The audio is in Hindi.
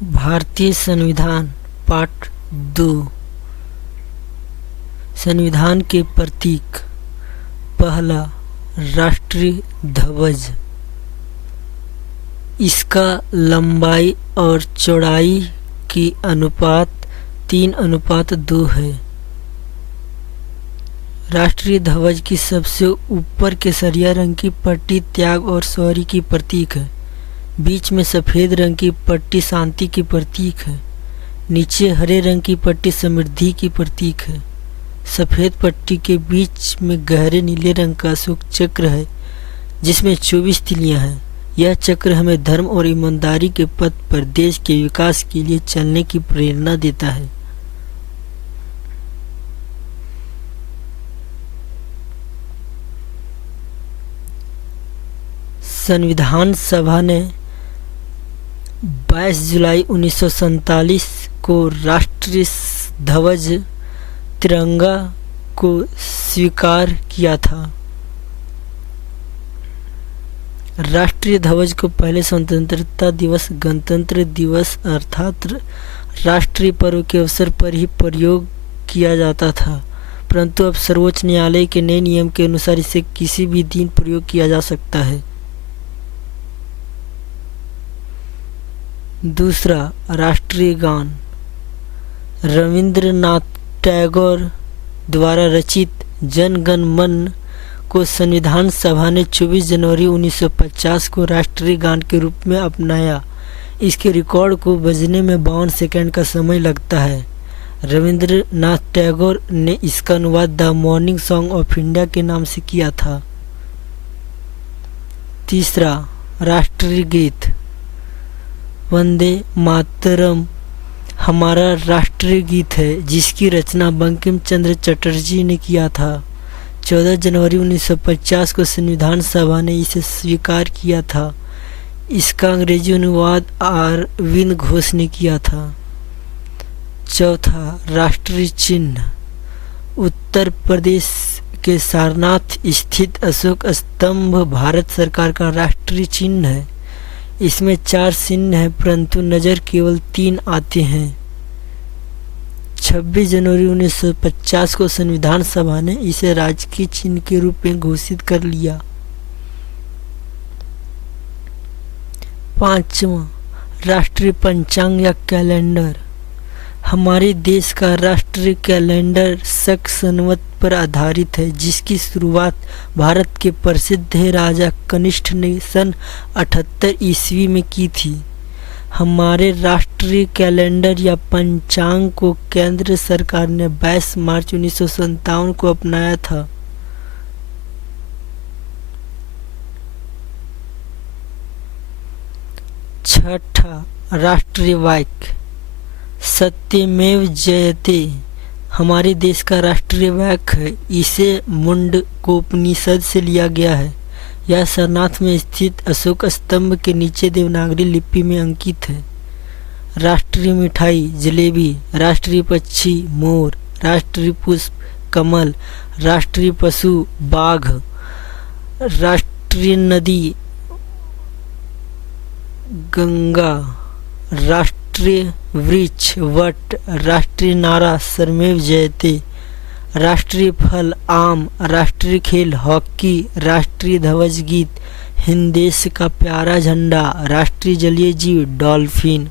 भारतीय संविधान पार्ट 2। संविधान के प्रतीक। पहला, राष्ट्रीय ध्वज। इसका लंबाई और चौड़ाई की अनुपात 3:2 है। राष्ट्रीय ध्वज की सबसे ऊपर केसरिया रंग की पट्टी त्याग और शौर्य की प्रतीक है। बीच में सफ़ेद रंग की पट्टी शांति की प्रतीक है। नीचे हरे रंग की पट्टी समृद्धि की प्रतीक है। सफ़ेद पट्टी के बीच में गहरे नीले रंग का अशोक चक्र है जिसमें 24 तिलियां हैं। यह चक्र हमें धर्म और ईमानदारी के पथ पर देश के विकास के लिए चलने की प्रेरणा देता है। संविधान सभा ने 22 जुलाई 1947 को राष्ट्रीय ध्वज तिरंगा को स्वीकार किया था। राष्ट्रीय ध्वज को पहले स्वतंत्रता दिवस, गणतंत्र दिवस अर्थात राष्ट्रीय पर्व के अवसर पर ही प्रयोग किया जाता था, परंतु अब सर्वोच्च न्यायालय के नए नियम के अनुसार इसे किसी भी दिन प्रयोग किया जा सकता है। दूसरा, राष्ट्रीय गान। रविंद्रनाथ टैगोर द्वारा रचित जन गण मन को संविधान सभा ने 24 जनवरी 1950 को राष्ट्रीय गान के रूप में अपनाया। इसके रिकॉर्ड को बजने में 52 सेकंड का समय लगता है। रविंद्रनाथ टैगोर ने इसका अनुवाद the morning song of India के नाम से किया था। तीसरा, राष्ट्रीय गीत। वंदे मातरम हमारा राष्ट्रीय गीत है जिसकी रचना बंकिम चंद्र चटर्जी ने किया था। 14 जनवरी 1950 को संविधान सभा ने इसे स्वीकार किया था। इसका अंग्रेजी अनुवाद अरविंद घोष ने किया था। चौथा, राष्ट्रीय चिन्ह। उत्तर प्रदेश के सारनाथ स्थित अशोक स्तंभ भारत सरकार का राष्ट्रीय चिन्ह है। इसमें 4 चिन्ह हैं परंतु नज़र केवल 3 आते हैं। 26 जनवरी 1950 को संविधान सभा ने इसे राजकीय चिन्ह के रूप में घोषित कर लिया। पांचवा, राष्ट्रीय पंचांग या कैलेंडर। हमारे देश का राष्ट्रीय कैलेंडर शक संवत पर आधारित है जिसकी शुरुआत भारत के प्रसिद्ध राजा कनिष्ठ ने सन 78 ईस्वी में की थी। हमारे राष्ट्रीय कैलेंडर या पंचांग को केंद्र सरकार ने 22 मार्च 1957 को अपनाया था। छठा, राष्ट्रीय वाक्य। सत्यमेव जयते हमारे देश का राष्ट्रीय वाक्य है। इसे मुंडकोपनिषद से लिया गया है। यह सारनाथ में स्थित अशोक स्तंभ के नीचे देवनागरी लिपि में अंकित है। राष्ट्रीय मिठाई जलेबी, राष्ट्रीय पक्षी मोर, राष्ट्रीय पुष्प कमल, राष्ट्रीय पशु बाघ, राष्ट्रीय नदी गंगा, राष्ट्रीय वृक्ष वट, राष्ट्रीय नारा सर्वमेव जयते, राष्ट्रीय फल आम, राष्ट्रीय खेल हॉकी, राष्ट्रीय ध्वज गीत हिंद देश का प्यारा झंडा, राष्ट्रीय जलीय जीव डॉल्फिन।